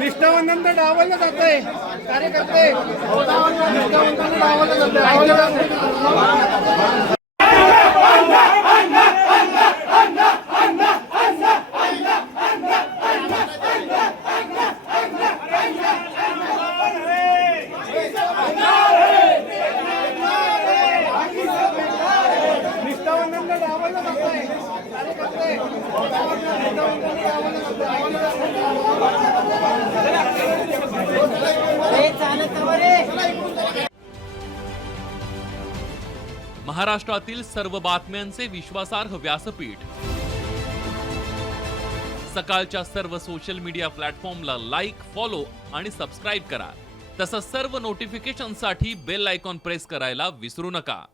निष्ठावंतांना डावललं जातंय कार्यकर्ते निष्ठावंतांना डावललं जातंय। महाराष्ट्रातील सर्व बातम्यांचे विश्वासार्ह व्यासपीठ सकाळच्या सर्व सोशल मीडिया प्लॅटफॉर्मला लाईक, फॉलो आणि सबस्क्राईब करा। तसंच सर्व नोटिफिकेशनसाठी बेल आयकॉन प्रेस करायला विसरू नका।